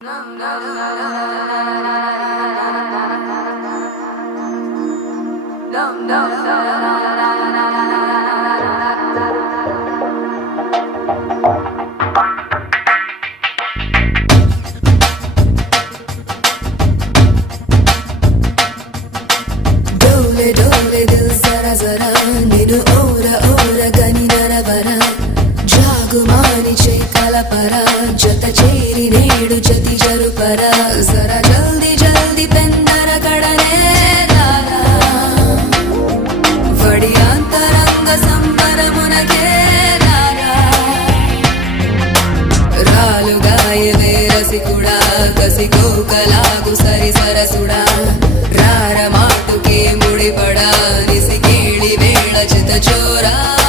डोले डोले दिल जरा जरा निनु ओरा ओरा गनी नरवरा जागुमानी चे कलपरा जत चेरी नेडु जति जरुपरा जरा जल्दी जल्दी पेन्नर कड़ने लारा वडी अंतरंग संबरमुनके लारा रालुगायवे रसिकुडा कसिकोकलागु सरि सरसुडा रार माटुके मुडिपडा निसि केळि वेळ चित चोरा।